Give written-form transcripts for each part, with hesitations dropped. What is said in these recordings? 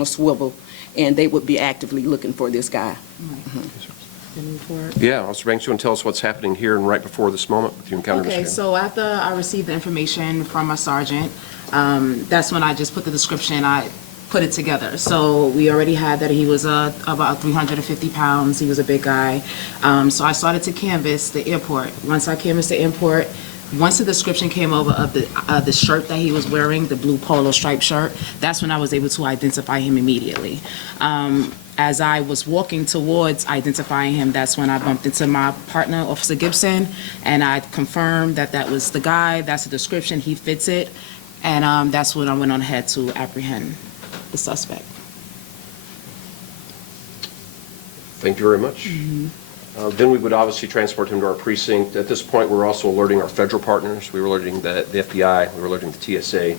a swivel, and they would be actively looking for this guy. Yeah, Officer Banks, you want to tell us what's happening here and right before this moment with you encountered Okay, Mr. so after I received the information from my sergeant, that's when I just put the description, I put it together. So we already had that he was about 350 pounds, he was a big guy. So I started to canvass the airport. Once I canvassed the airport, once the description came over of the shirt that he was wearing, the blue polo striped shirt, that's when I was able to identify him immediately. As I was walking towards identifying him, that's when I bumped into my partner, Officer Gibson, and I confirmed that that was the guy, that's the description, he fits it, and that's when I went on ahead to apprehend the suspect. Thank you very much. Then we would obviously transport him to our precinct. At this point, we're also alerting our federal partners. We were alerting the FBI, we were alerting the TSA,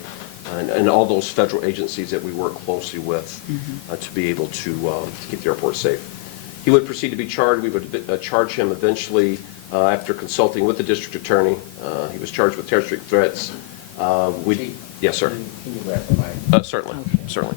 and all those federal agencies that we work closely with to be able to keep the airport safe. He would proceed to be charged. We would charge him eventually after consulting with the district attorney. He was charged with terroristic threats. Yes, sir. Can you grab the mic? Certainly, certainly.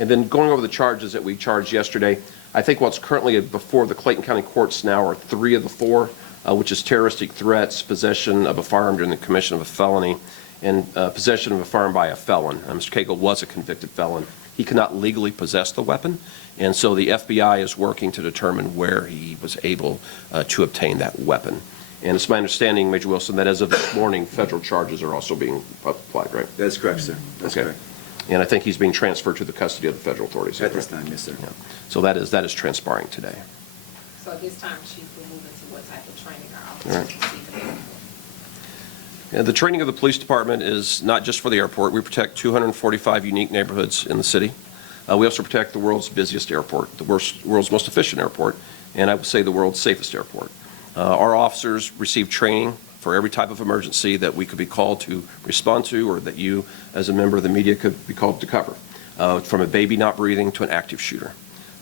And then going over the charges that we charged yesterday, I think what's currently before the Clayton County courts now are 3 of the 4, which is terroristic threats, possession of a firearm during the commission of a felony, and possession of a firearm by a felon. Mr. Cagle was a convicted felon. He cannot legally possess the weapon, and so the FBI is working to determine where he was able to obtain that weapon. And it's my understanding, Major Wilson, that as of this morning, federal charges are also being applied, right? That's correct, sir. That's Okay. correct. And I think he's being transferred to the custody of the federal authorities. At this time, yes, sir. Yeah. So that is transpiring today. So at this time, Chief, we're moving to what type of training our All officers receive? And the training of the police department is not just for the airport. We protect 245 unique neighborhoods in the city. We also protect the world's busiest airport, the world's most efficient airport, and I would say the world's safest airport. Our officers receive training for every type of emergency that we could be called to respond to, or that you, as a member of the media, could be called to cover, from a baby not breathing to an active shooter,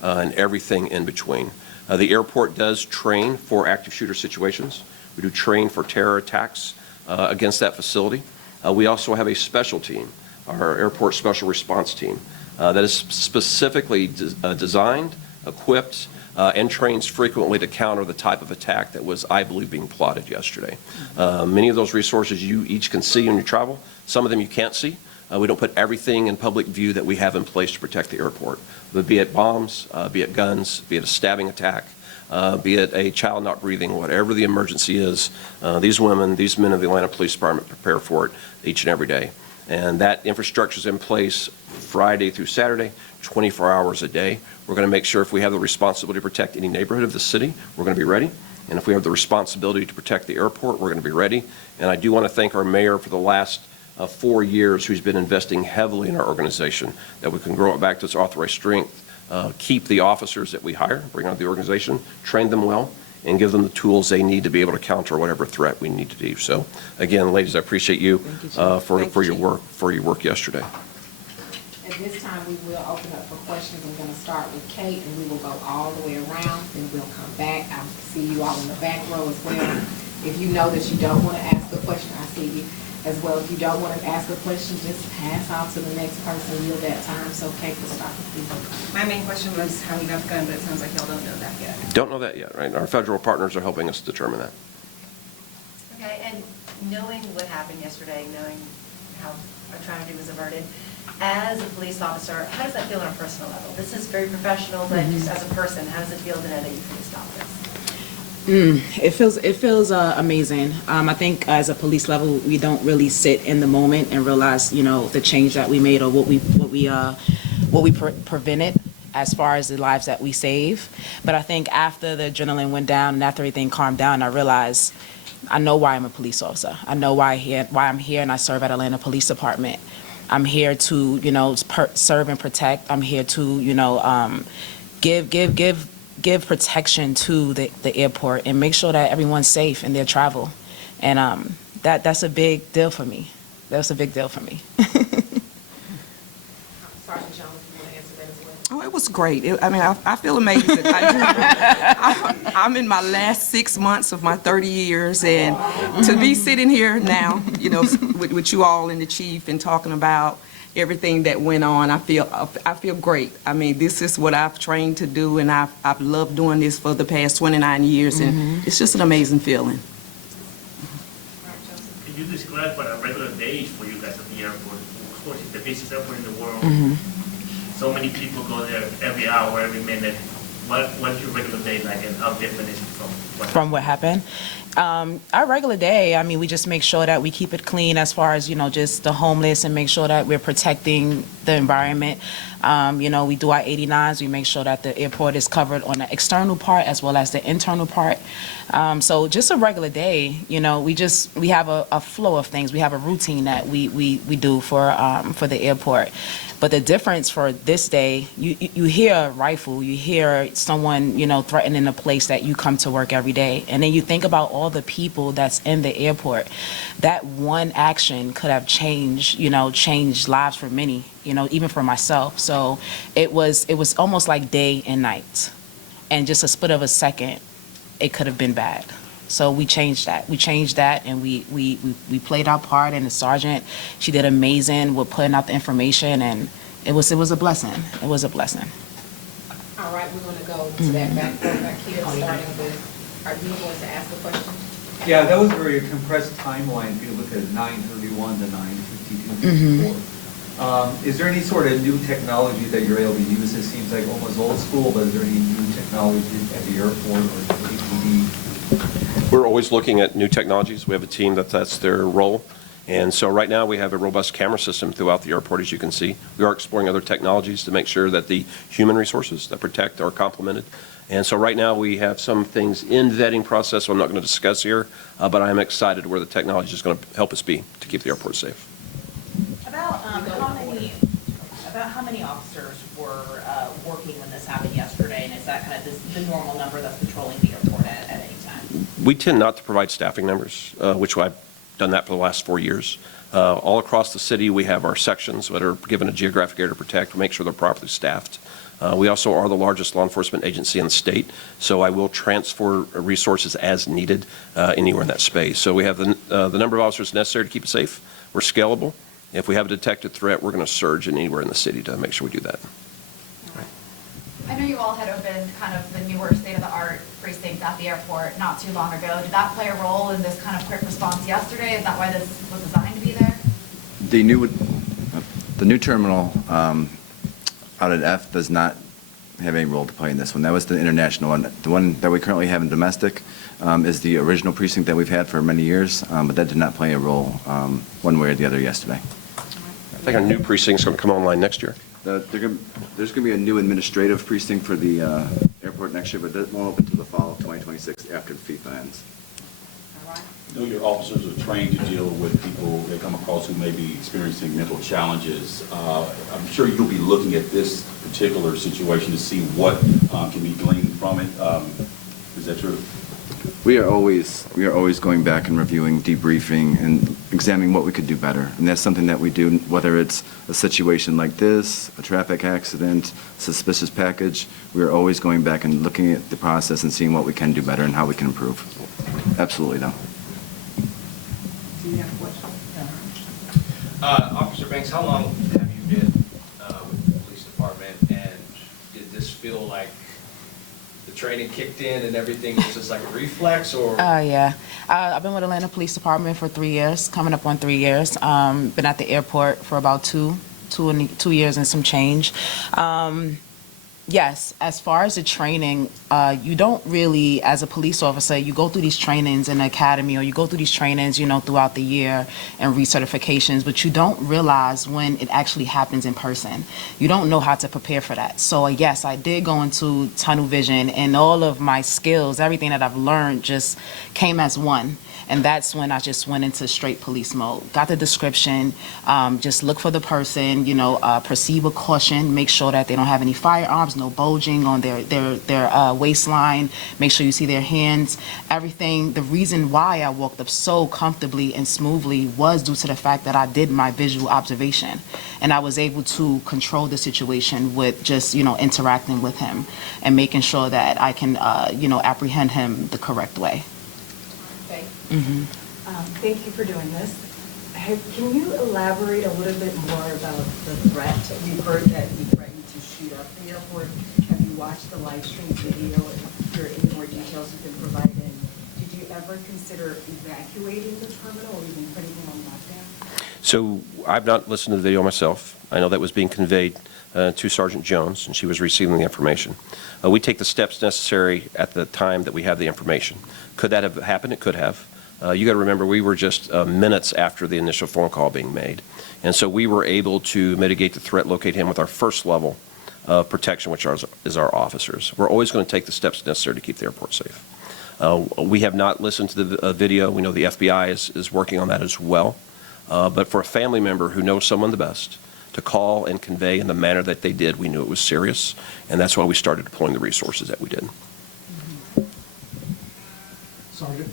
and everything in between. The airport does train for active shooter situations. We do train for terror attacks against that facility. We also have a special team, our airport special response team, that is specifically designed, equipped, and trains frequently to counter the type of attack that was, I believe, being plotted yesterday. Many of those resources you each can see in your travel. Some of them you can't see. We don't put everything in public view that we have in place to protect the airport, but be it bombs, be it guns, be it a stabbing attack, be it a child not breathing, whatever the emergency is, these women, these men of the Atlanta Police Department prepare for it each and every day. And that infrastructure is in place Friday through Saturday, 24 hours a day. We're going to make sure if we have the responsibility to protect any neighborhood of the city, we're going to be ready. And if we have the responsibility to protect the airport, we're going to be ready. And I do want to thank our mayor for the last 4 years, who's been investing heavily in our organization, that we can grow it back to its authorized strength, keep the officers that we hire, bring on the organization, train them well, and give them the tools they need to be able to counter whatever threat we need to do. So, again, ladies, I appreciate you, for your work yesterday. At this time, we will open up for questions. I'm going to start with Kate, and we will go all the way around, then we'll come back. I'll see you all in the back row as well. If you know that you don't want to ask a question, I see you as well. If you don't want to ask a question, just pass off to the next person, yield that time. So Kate, we'll start with you. My main question was how he got the gun, but it sounds like y'all don't know that yet. Don't know that yet, right? Our federal partners are helping us determine that. Okay, and knowing what happened yesterday, knowing how a tragedy was averted, as a police officer, how does that feel on a personal level? This is very professional, but just as a person, how does it feel to know that you can stop this? It feels amazing. I think as a police level, we don't really sit in the moment and realize, you know, the change that we made or what we prevented as far as the lives that we save. But I think after the adrenaline went down and after everything calmed down, I realized I know why I'm a police officer. I know why I'm here, and I serve at Atlanta Police Department. I'm here to, you know, serve and protect. I'm here to, you know, give protection to the airport and make sure that everyone's safe in their travel. And that's a big deal for me. That's a big deal for me. Sergeant Jones, if you want to answer that as well. Oh, it was great. I feel amazing. I'm in my last 6 months of my 30 years, and to be sitting here now, you know, with you all and the chief and talking about everything that went on. I feel great. I mean, this is what I've trained to do, and I've loved doing this for the past 29 years, and it's just an amazing feeling. Can you describe what a regular day is for you guys at the airport? Of course, it's the busiest airport in the world. So many people go there every hour, every minute. What's your regular day like, and how different is it From what happened? Our regular day, I mean, we just make sure that we keep it clean as far as, just the homeless, and make sure that we're protecting the environment. We do our 89s. We make sure that the airport is covered on the external part as well as the internal part. So just a regular day, we have a flow of things. We have a routine that we do for the airport. But the difference for this day, you hear a rifle, you hear someone, threatening a place that you come to work every day. And then you think about all the people that's in the airport. That one action could have changed lives for many, even for myself. So it was almost like day and night. And just a split of a second, it could have been bad. So we changed that. And we played our part, and the sergeant, she did amazing with putting out the information, and it was a blessing. It was a blessing. All right, we're gonna go to that back here, starting with, are you going to ask a question? Yeah, that was a very compressed timeline if you look at 9/31 to 9/52/54. Is there any sort of new technology that you're able to use? It seems like almost old school, but is there any new technology at the airport or the APD? We're always looking at new technologies. We have a team that's their role. And so right now we have a robust camera system throughout the airport, as you can see. We are exploring other technologies to make sure that the human resources that protect are complemented. And so right now we have some things in vetting process I'm not going to discuss here, but I'm excited where the technology is going to help us be to keep the airport safe. About how many officers were working when this happened yesterday, and is that kind of the normal number that's patrolling the airport at any time? We tend not to provide staffing numbers, which I've done that for the last 4 years. All across the city, we have our sections that are given a geographic area to protect. We make sure they're properly staffed. We also are the largest law enforcement agency in the state, so I will transfer resources as needed anywhere in that space. So we have the number of officers necessary to keep it safe. We're scalable. If we have a detected threat, we're going to surge in anywhere in the city to make sure we do that. I know you all had opened kind of the newer state-of-the-art precinct at the airport not too long ago. Did that play a role in this kind of quick response yesterday? Is that why this was designed to be there? The new terminal out at F does not have any role to play in this one. That was the international one. The one that we currently have in domestic is the original precinct that we've had for many years, but that did not play a role one way or the other yesterday. I think our new precinct's going to come online next year. There's going to be a new administrative precinct for the airport next year, but that won't open until the fall of 2026 after the FIFA ends. All right. I know your officers are trained to deal with people they come across who may be experiencing mental challenges. I'm sure you'll be looking at this particular situation to see what can be gleaned from it. Is that true? We are always going back and reviewing, debriefing, and examining what we could do better. And that's something that we do, whether it's a situation like this, a traffic accident, suspicious package. We are always going back and looking at the process and seeing what we can do better and how we can improve. Absolutely, though. Do you have a question? Officer Banks, how long have you been with the police department, and did this feel like the training kicked in and everything was just like a reflex, or? Yeah. I've been with Atlanta Police Department for 3 years, coming up on 3 years. Been at the airport for about two years and some change. Yes, as far as the training, you don't really, as a police officer, you go through these trainings in the academy, or you go through these trainings, throughout the year and recertifications, but you don't realize when it actually happens in person. You don't know how to prepare for that. So yes, I did go into tunnel vision, and all of my skills, everything that I've learned just came as one. And that's when I just went into straight police mode. Got the description, just look for the person, proceed with caution, make sure that they don't have any firearms, no bulging on their waistline, make sure you see their hands, everything. The reason why I walked up so comfortably and smoothly was due to the fact that I did my visual observation. And I was able to control the situation with just, interacting with him and making sure that I can, apprehend him the correct way. Okay. Thank you for doing this. Can you elaborate a little bit more about the threat? We've heard that he threatened to shoot up the airport. Have you watched the live stream video, and if there are any more details you can provide? And did you ever consider evacuating the terminal or even putting him on lockdown? So I've not listened to the video myself. I know that was being conveyed to Sergeant Jones, and she was receiving the information. We take the steps necessary at the time that we have the information. Could that have happened? It could have. You got to remember, we were just minutes after the initial phone call being made. And so we were able to mitigate the threat, locate him with our first level of protection, which is our officers. We're always going to take the steps necessary to keep the airport safe. We have not listened to the video. We know the FBI is working on that as well. But for a family member who knows someone the best, to call and convey in the manner that they did, we knew it was serious, and that's why we started deploying the resources that we did. Sergeant,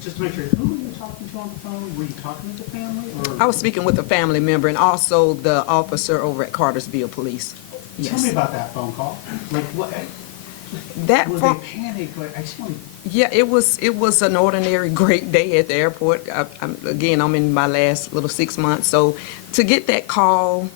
just to make sure, who were you talking to on the phone? Were you talking to the family, or? I was speaking with a family member and also the officer over at Cartersville Police. Yes. Tell me about that phone call. Like, what? That Were phone- they panicked? Like, I just want to. Yeah, it was an ordinary great day at the airport. I'm in my last little 6 months, so to get that call,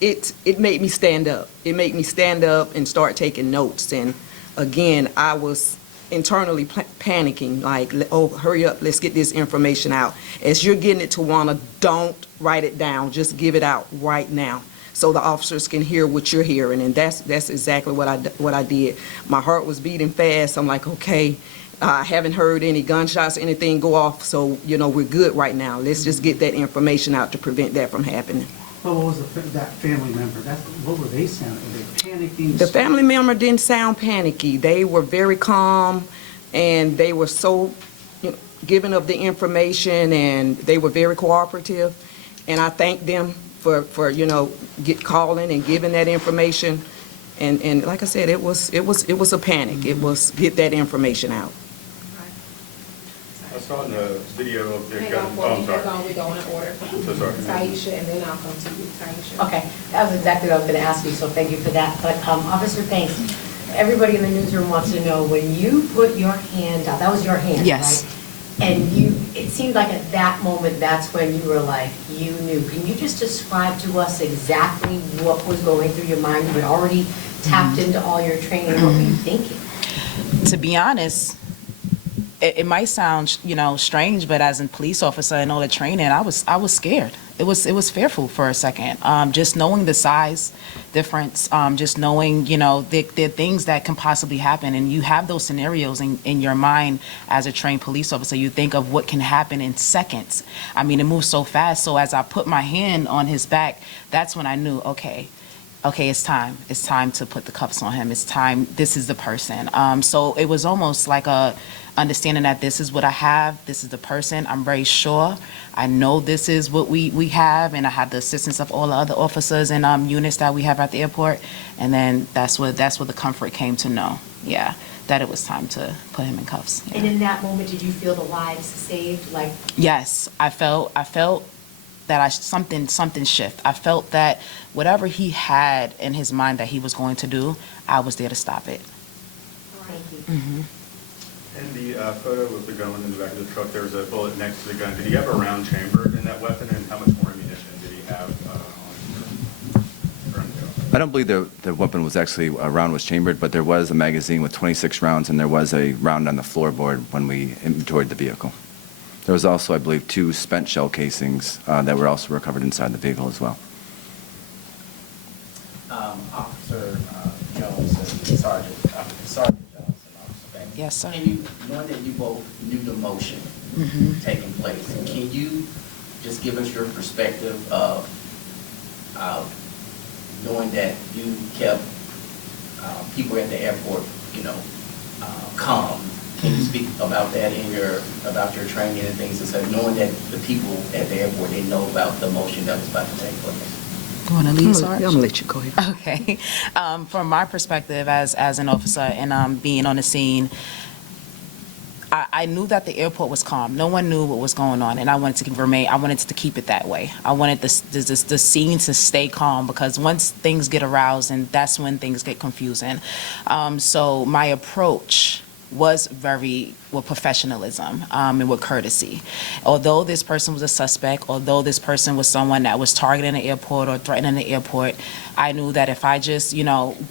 it made me stand up. It made me stand up and start taking notes. And again, I was internally panicking, like, oh, hurry up, let's get this information out. As you're getting it to Tawana, don't write it down, just give it out right now, so the officers can hear what you're hearing. And that's exactly what I did. My heart was beating fast. I'm like, okay, I haven't heard any gunshots, anything go off, so, we're good right now. Let's just get that information out to prevent that from happening. Well, what was that family member? What were they sounding? Were they panicking? The family member didn't sound panicky. They were very calm, and they were so giving of the information, and they were very cooperative. And I thank them for calling and giving that information. And like I said, it was a panic. It was get that information out. I saw in the video of the Hang gun. on, Oh, I'm sorry. we go in order. So sorry. Taisha, and then I'll come to you, Taisha. Okay, that was exactly what I was going to ask you, so thank you for that. But Officer, thanks. Everybody in the newsroom wants to know, when you put your hand out, that was your hand, Yes. right? And it seemed like at that moment, that's when you were like, you knew. Can you just describe to us exactly what was going through your mind? You had already tapped into all your training. What were you thinking? To be honest, it might sound, strange, but as a police officer and all the training, I was scared. It was fearful for a second. Just knowing the size difference, just knowing, the things that can possibly happen, and you have those scenarios in your mind as a trained police officer. You think of what can happen in seconds. I mean, it moves so fast. So as I put my hand on his back, that's when I knew, okay, it's time. It's time to put the cuffs on him. It's time. This is the person. So it was almost like a understanding that this is what I have. This is the person. I'm very sure. I know this is what we have, and I have the assistance of all the other officers and units that we have at the airport. And then that's what the comfort came to know. Yeah, that it was time to put him in cuffs. Yeah. And in that moment, did you feel the lives saved? Like, Yes, I felt that something shift. I felt that whatever he had in his mind that he was going to do, I was there to stop it. thank you. Mm-hmm. In the photo of the gun in the back of the truck, there was a bullet next to the gun. Did he have a round chambered in that weapon, and how much more ammunition did he have on him? I don't believe the weapon was actually, a round was chambered, but there was a magazine with 26 rounds, and there was a round on the floorboard when we inventoried the vehicle. There was also, I believe, 2 spent shell casings that were also recovered inside the vehicle as well. Officer Jones and Sergeant Jones and Officer Banks. Yes, sir. Knowing that you both knew the motion taking place, can you just give us your perspective of knowing that you kept people at the airport, calm? Can you speak about that about your training and things, and so knowing that the people at the airport, they know about the motion that was about to take place? You want to lead, Sarge? I'm going to let you go ahead. Okay. From my perspective as an officer and being on the scene, I knew that the airport was calm. No one knew what was going on, and I wanted to keep it that way. I wanted the scene to stay calm, because once things get aroused, and that's when things get confusing. So my approach was with professionalism and with courtesy. Although this person was a suspect, although this person was someone that was targeting the airport or threatening the airport, I knew that if I just,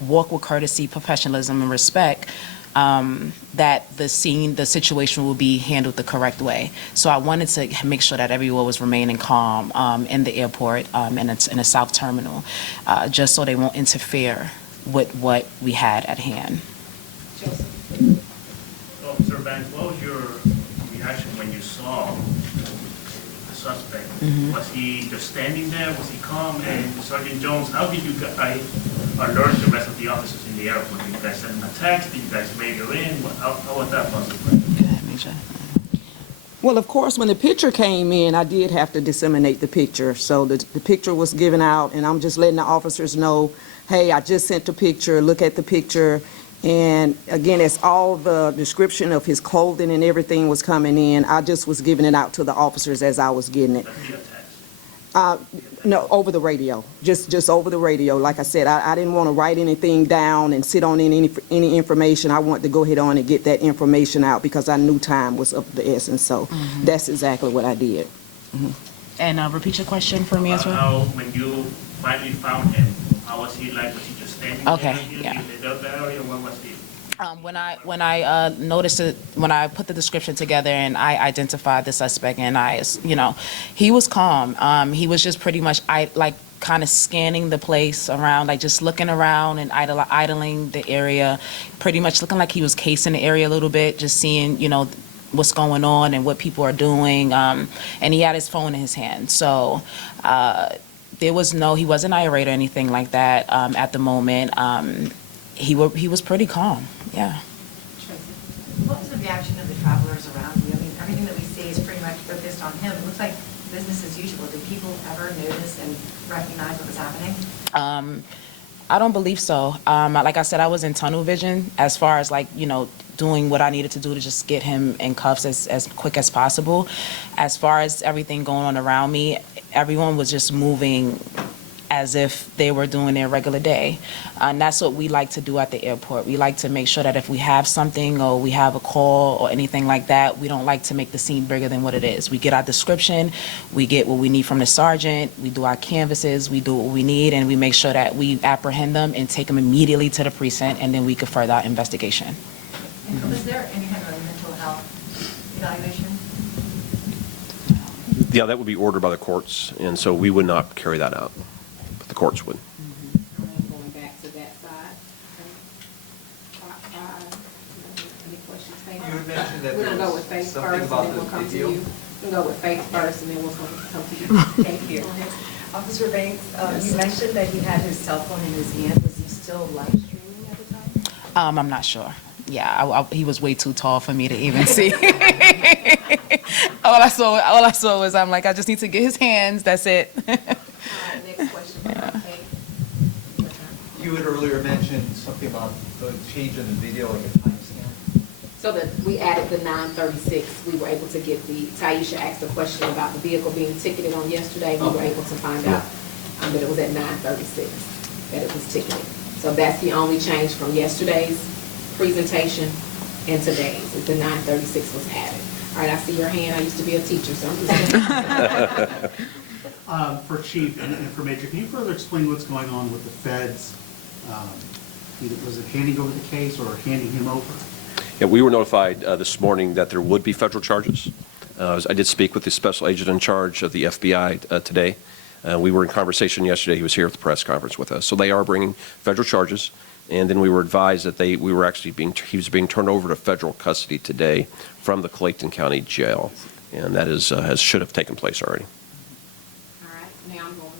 walk with courtesy, professionalism, and respect, that the situation will be handled the correct way. So I wanted to make sure that everyone was remaining calm in the airport and in the South Terminal, just so they won't interfere with what we had at hand. Officer Banks, what was your reaction when you saw the suspect? Was he just standing there? Was he calm? And Sergeant Jones, how did you alert the rest of the officers in the airport? Did you guys send them a text? Did you guys radio in? How was that process? Well, of course, when the picture came in, I did have to disseminate the picture. So the picture was given out, and I'm just letting the officers know, hey, I just sent the picture, look at the picture. And again, as all the description of his clothing and everything was coming in, I just was giving it out to the officers as I was getting it. No, over the radio, just over the radio. Like I said, I didn't want to write anything down and sit on any information. I wanted to go ahead on and get that information out because I knew time was of the essence. So that's exactly what I did. And repeat your question for me as well. How, when you finally found him, how was he like? Was he just standing Okay, there? yeah. In the Delta area? What was he? When I noticed it, when I put the description together and I identified the suspect, and he was calm. He was just pretty much kind of scanning the place around, like just looking around and idling the area, pretty much looking like he was casing the area a little bit, just seeing, what's going on and what people are doing. And he had his phone in his hand. So he wasn't irate or anything like that at the moment. He was pretty calm, yeah. What was the reaction of the travelers around you? I mean, everything that we see is pretty much focused on him. It looks like business as usual. Did people ever notice and recognize what was happening? I don't believe so. Like I said, I was in tunnel vision as far as doing what I needed to do to just get him in cuffs as quick as possible. As far as everything going on around me, everyone was just moving as if they were doing their regular day. And that's what we like to do at the airport. We like to make sure that if we have something or we have a call or anything like that, we don't like to make the scene bigger than what it is. We get our description, we get what we need from the sergeant, we do our canvases, we do what we need, and we make sure that we apprehend them and take them immediately to the precinct, and then we can further our investigation. And was there any kind of mental health evaluation? Yeah, that would be ordered by the courts, and so we would not carry that out. But the courts would. Going back to that side. Any questions, Faith? You had mentioned that We're gonna there go was with Faith something first, about and then we'll the come to video. you. We'll go with Faith first, and then we'll come to you. Thank you. Go ahead. Officer Banks, you mentioned that he had his cell phone in his hand. Was he still live streaming at the time? I'm not sure. Yeah, he was way too tall for me to even see. All I saw was I just need to get his hands. That's it. Next question from Faith. You had earlier mentioned something about the change in the video, like a timestamp. So that we added the 9:36, we were able to get Taisha asked a question about the vehicle being ticketed on yesterday. We were able to find out that it was at 9:36 that it was ticketed. So that's the only change from yesterday's presentation and today's, is the 9:36 was added. All right, I see your hand. I used to be a teacher, so I'm just For Chief and for Major, can you further explain what's going on with the feds? Was it handing over the case or handing him over? Yeah, we were notified this morning that there would be federal charges. I did speak with the special agent in charge of the FBI today. We were in conversation yesterday. He was here at the press conference with us. So they are bringing federal charges. And then we were advised that he was being turned over to federal custody today from the Clayton County Jail. And that should have taken place already. all right, now I'm going.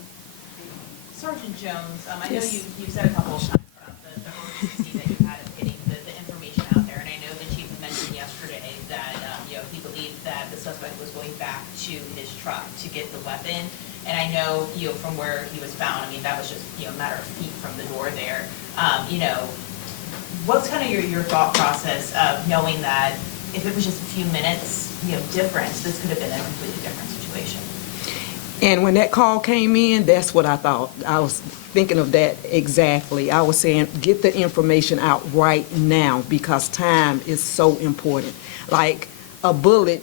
Sergeant Jones, I know Yes. you've said a couple of times about the urgency that you had of getting the information out there, and I know the chief mentioned yesterday that, he believed that the suspect was going back to his truck to get the weapon, and I know, from where he was found, that was just, a matter of feet from the door there. What's kind of your thought process of knowing that if it was just a few minutes, difference, this could have been a completely different situation? And when that call came in, that's what I thought. I was thinking of that exactly. I was saying, get the information out right now because time is so important. Like a bullet,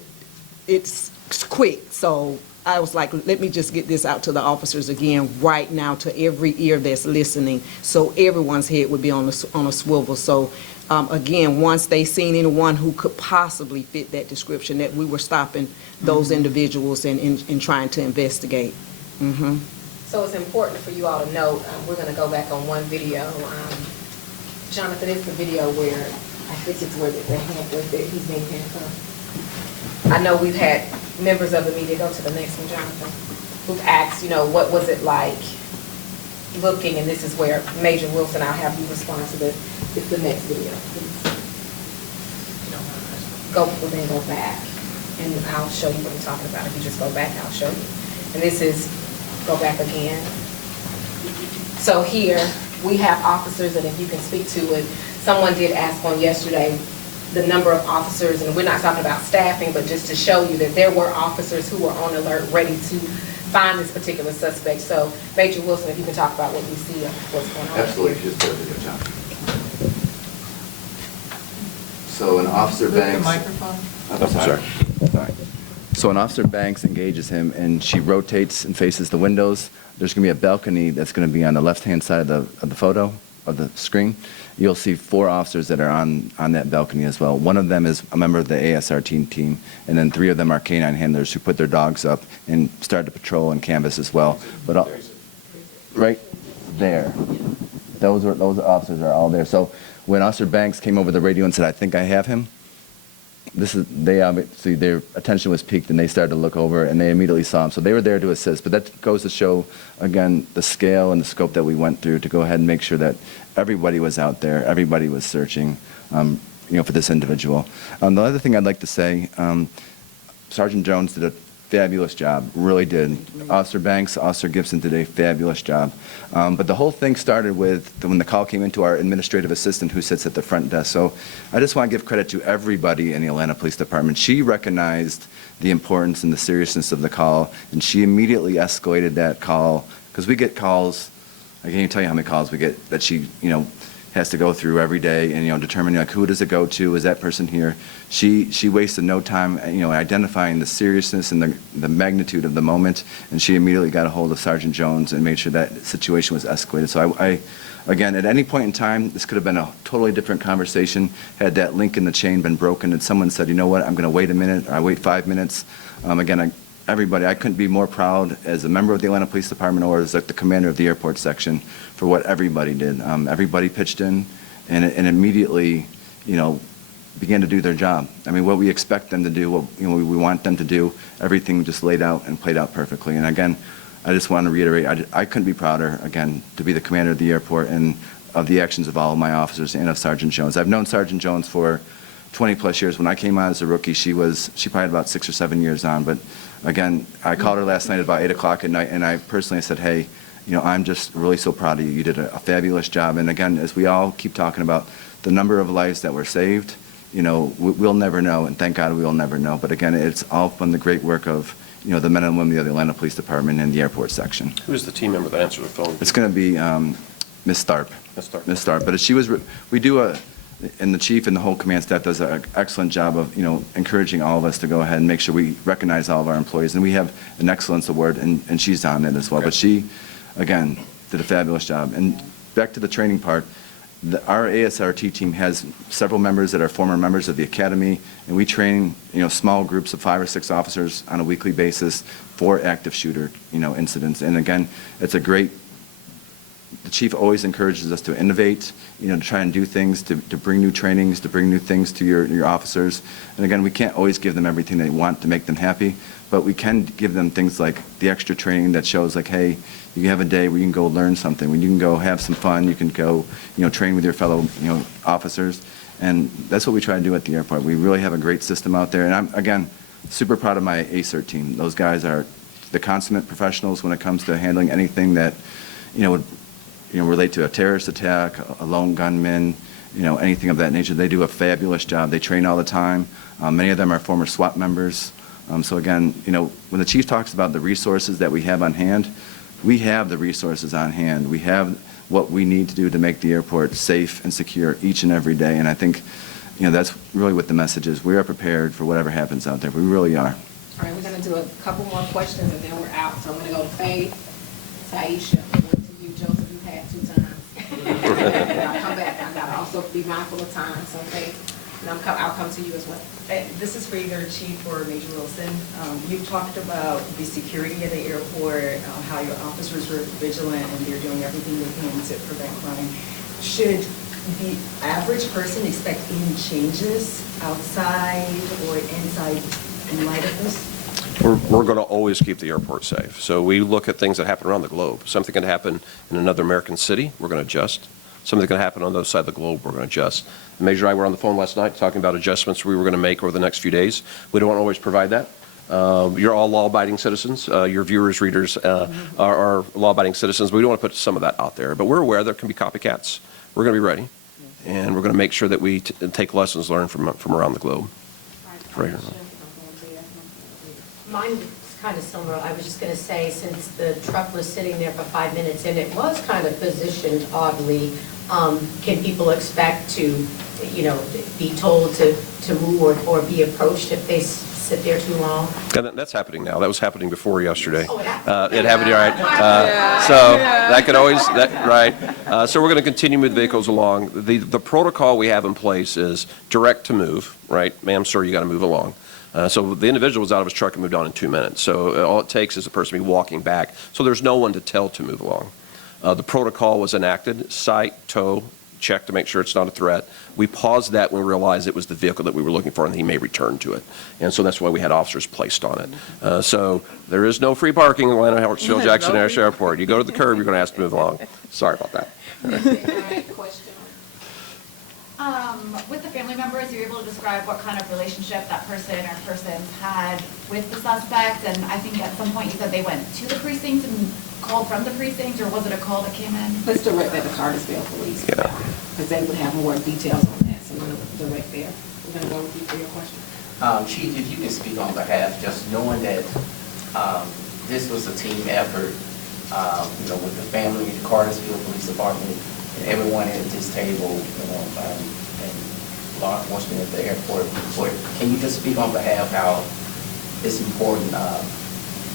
it's quick. So I was like, let me just get this out to the officers again right now to every ear that's listening so everyone's head would be on a swivel. So again, once they seen anyone who could possibly fit that description, that we were stopping those individuals and trying to investigate. So it's important for you all to note, we're going to go back on one video. Jonathan, it's the video where I think it's where he's being handcuffed. I know we've had members of the media, go to the next one, Jonathan, who've asked, what was it like looking, and this is where Major Wilson, I'll have you respond to this. It's the next video. Then go back, and I'll show you what I'm talking about. If you just go back, I'll show you. And this is, go back again. So here, we have officers, and if you can speak to it, someone did ask on yesterday the number of officers, and we're not talking about staffing, but just to show you that there were officers who were on alert, ready to find this particular suspect. So, Major Wilson, if you can talk about what you see of what's going on. Absolutely, just put a video, John. So an Officer Banks. I'm sorry. Sorry. So an Officer Banks engages him, and she rotates and faces the windows. There's going to be a balcony that's going to be on the left-hand side of the photo, of the screen. You'll see 4 officers that are on that balcony as well. One of them is a member of the ASRT team, and then 3 of them are canine handlers who put their dogs up and start to patrol and canvass as well. But right there, those officers are all there. So when Officer Banks came over the radio and said, "I think I have him," they obviously, their attention was piqued and they started to look over and they immediately saw him. So they were there to assist. But that goes to show, again, the scale and the scope that we went through to go ahead and make sure that everybody was out there, everybody was searching, for this individual. The other thing I'd like to say, Sergeant Jones did a fabulous job, really did. Officer Banks, Officer Gibson did a fabulous job. But the whole thing started with when the call came into our administrative assistant who sits at the front desk. So I just want to give credit to everybody in the Atlanta Police Department. She recognized the importance and the seriousness of the call, and she immediately escalated that call, because we get calls, I can't even tell you how many calls we get that she, has to go through every day and, determine, who does it go to? Is that person here? She wasted no time, identifying the seriousness and the magnitude of the moment, and she immediately got a hold of Sergeant Jones and made sure that situation was escalated. So I again, at any point in time, this could have been a totally different conversation had that link in the chain been broken and someone said, you know what, I'm going to wait a minute, or I wait 5 minutes. Everybody, I couldn't be more proud as a member of the Atlanta Police Department or as the commander of the airport section for what everybody did. Everybody pitched in and immediately, began to do their job. I mean, what we expect them to do, what we want them to do, everything just laid out and played out perfectly. And again, I just want to reiterate, I couldn't be prouder, again, to be the commander of the airport and of the actions of all of my officers and of Sergeant Jones. I've known Sergeant Jones for 20 plus years. When I came on as a rookie, she probably had about 6 or 7 years on, but again, I called her last night at about 8 o'clock at night, and I personally said, hey, I'm just really so proud of you. You did a fabulous job. And again, as we all keep talking about the number of lives that were saved, we'll never know, and thank God we will never know. But again, it's all from the great work of, the men and women of the Atlanta Police Department and the airport section. Who is the team member that answered the phone? It's going to be Miss Tharp. Miss Tharp. But we do and the chief and the whole command staff does an excellent job of, encouraging all of us to go ahead and make sure we recognize all of our employees. And we have an excellence award, and she's on it as well. Okay. But she, again, did a fabulous job. And back to the training part, our ASRT team has several members that are former members of the academy, and we train, small groups of 5 or 6 officers on a weekly basis for active shooter, incidents. And again, it's a great. The chief always encourages us to innovate, to try and do things, to bring new trainings, to bring new things to your officers. And again, we can't always give them everything they want to make them happy, but we can give them things like the extra training that shows like, hey, you have a day where you can go learn something, when you can go have some fun, you can go, train with your fellow, officers. And that's what we try to do at the airport. We really have a great system out there. And I'm, again, super proud of my ASERT team. Those guys are the consummate professionals when it comes to handling anything that, would relate to a terrorist attack, a lone gunman, anything of that nature. They do a fabulous job. They train all the time. Many of them are former SWAT members. So again, when the chief talks about the resources that we have on hand, we have the resources on hand. We have what we need to do to make the airport safe and secure each and every day. And I think, that's really what the message is. We are prepared for whatever happens out there. We really are. All right, we're gonna do a couple more questions and then we're out. So I'm gonna go to Faith, Taisha, went to you, Joseph, you had 2 times. And I'll come back, I gotta also be mindful of time, so Faith, and I'll come to you as well. This is for either Chief or Major Wilson. You've talked about the security of the airport, how your officers were vigilant and they're doing everything they can to prevent crime. Should the average person expect any changes outside or inside in light of this? We're going to always keep the airport safe. So we look at things that happen around the globe. Something can happen in another American city, we're going to adjust. Something can happen on the other side of the globe, we're going to adjust. The Major and I were on the phone last night talking about adjustments we were going to make over the next few days. We don't always provide that. You're all law-abiding citizens. Your viewers, readers are law-abiding citizens. But we don't want to put some of that out there. But we're aware there can be copycats. We're going to be ready. And we're going to make sure that we take lessons learned from around the globe. Right. Mine's kind of similar. I was just going to say, since the truck was sitting there for 5 minutes and it was kind of positioned oddly, can people expect to, be told to move or be approached if they sit there too long? And that's happening now. That was happening before yesterday. Oh, it happened. It happened, right. So that could always, right. So we're going to continue to move the vehicles along. The protocol we have in place is direct to move, right? Ma'am, sir, you got to move along. So the individual was out of his truck and moved on in 2 minutes. So all it takes is the person to be walking back. So there's no one to tell to move along. The protocol was enacted, sight, tow, check to make sure it's not a threat. We paused that when we realized it was the vehicle that we were looking for and he may return to it. And so that's why we had officers placed on it. So there is no free parking in Atlanta Hartsfield Jackson International Airport. You go to the curb, you're going to ask to move along. Sorry about that. Question. With the family members, you're able to describe what kind of relationship that person or persons had with the suspect, and I think at some point you said they went to the precinct and called from the precinct, or was it a call that came in? Let's direct at the Cartersville Police. Yeah. Because they would have more details on that, so we're going to direct there. We're going to go with you for your question. Chief, if you can speak on behalf, just knowing that this was a team effort, with the family, the Cartersville Police Department, and everyone at this table, and law enforcement at the airport. But can you just speak on behalf how it's important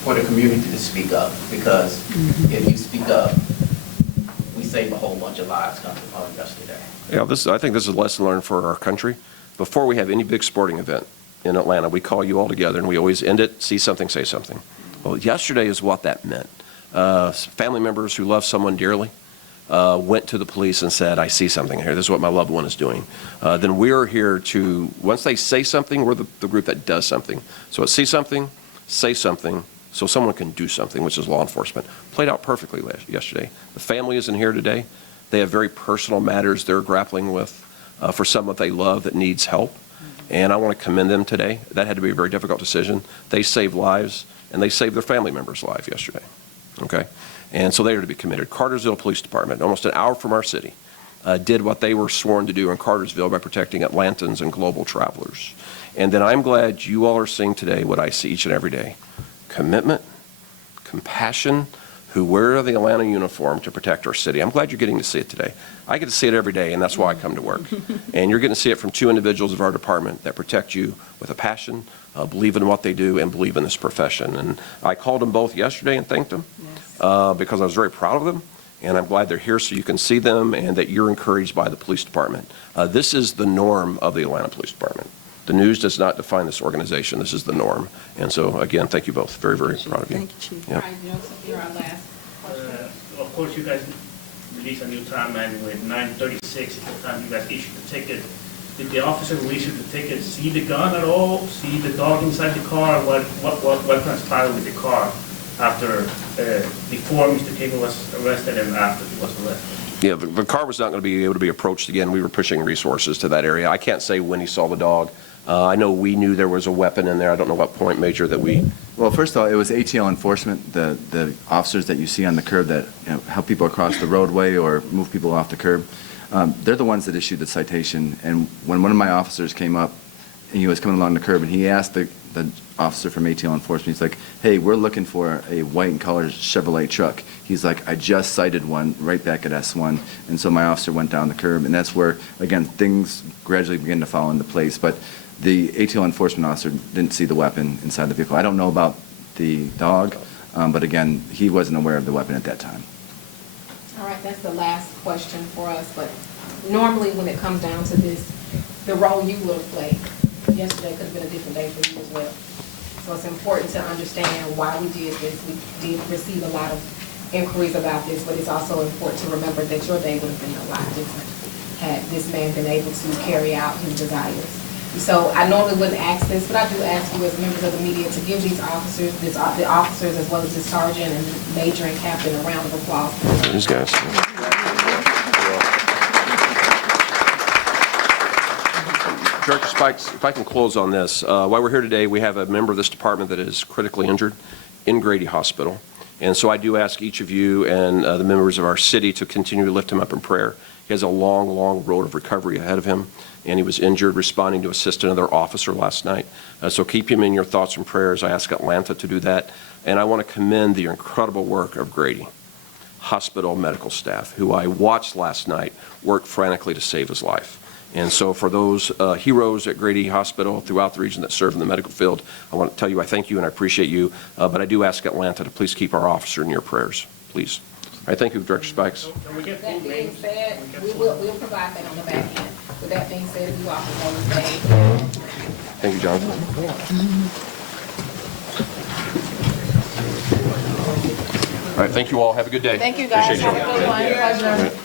for the community to speak up? Because if you speak up, we save a whole bunch of lives coming upon yesterday. Yeah, I think this is a lesson learned for our country. Before we have any big sporting event in Atlanta, we call you all together and we always end it, see something, say something. Well, yesterday is what that meant. Family members who love someone dearly went to the police and said, I see something here. This is what my loved one is doing. Then we're here to, once they say something, we're the group that does something. So it's see something, say something, so someone can do something, which is law enforcement. Played out perfectly yesterday. The family isn't here today. They have very personal matters they're grappling with for someone they love that needs help. And I want to commend them today. That had to be a very difficult decision. They saved lives, and they saved their family member's life yesterday. Okay? And so they are to be committed. Cartersville Police Department, almost an hour from our city, did what they were sworn to do in Cartersville by protecting Atlantans and global travelers. And then I'm glad you all are seeing today what I see each and every day. Commitment, compassion, who wear the Atlanta uniform to protect our city. I'm glad you're getting to see it today. I get to see it every day, and that's why I come to work. And you're getting to see it from 2 individuals of our department that protect you with a passion, believe in what they do, and believe in this profession. And I called them both yesterday and thanked them because I was very proud of them. And I'm glad they're here so you can see them and that you're encouraged by the police department. This is the norm of the Atlanta Police Department. The news does not define this organization. This is the norm. And so, again, thank you both. Very, very proud of you. Thank you, Chief. Yep. All right, Joseph, you're our last question. Of course, you guys released a new time manual at 9:36 at the time you guys issued the ticket. Did the officer who issued the ticket see the gun at all? See the dog inside the car? What transpired with the car after, before Mr. Cable was arrested and after he was arrested? Yeah, the car was not going to be able to be approached again. We were pushing resources to that area. I can't say when he saw the dog. I know we knew there was a weapon in there. I don't know what point, Major, that we... Well, first of all, it was ATL enforcement, the officers that you see on the curb that help people across the roadway or move people off the curb. They're the ones that issued the citation. And when one of my officers came up, and he was coming along the curb, and he asked the officer from ATL enforcement. He's like, hey, we're looking for a white and colored Chevrolet truck. He's like, I just sighted one right back at S1. And so my officer went down the curb, and that's where, again, things gradually begin to fall into place. But the ATL enforcement officer didn't see the weapon inside the vehicle. I don't know about the dog, but again, he wasn't aware of the weapon at that time. All right, that's the last question for us, but normally when it comes down to this, the role you will play, yesterday could have been a different day for you as well. So it's important to understand why we did this. We did receive a lot of inquiries about this, but it's also important to remember that your day would have been a lot different had this man been able to carry out his desires. So I normally wouldn't ask this, but I do ask you as members of the media to give these officers, the officers as well as the sergeant and major and captain a round of applause. These guys. Director Spikes, if I can close on this. While we're here today, we have a member of this department that is critically injured in Grady Hospital. And so I do ask each of you and the members of our city to continue to lift him up in prayer. He has a long, long road of recovery ahead of him, and he was injured responding to assist another officer last night. So keep him in your thoughts and prayers. I ask Atlanta to do that. And I want to commend the incredible work of Grady Hospital medical staff, who I watched last night work frantically to save his life. And so for those heroes at Grady Hospital throughout the region that serve in the medical field, I want to tell you I thank you and I appreciate you, but I do ask Atlanta to please keep our officer in your prayers, please. All right, thank you, Director Spikes. Can we get That full being names? said, we'll provide that on the back end. With that being said, if you officers on the stage. Thank you, Jonathan. All right, thank you all. Have a good day. Thank you, guys. Appreciate you. Have a good one. Pleasure.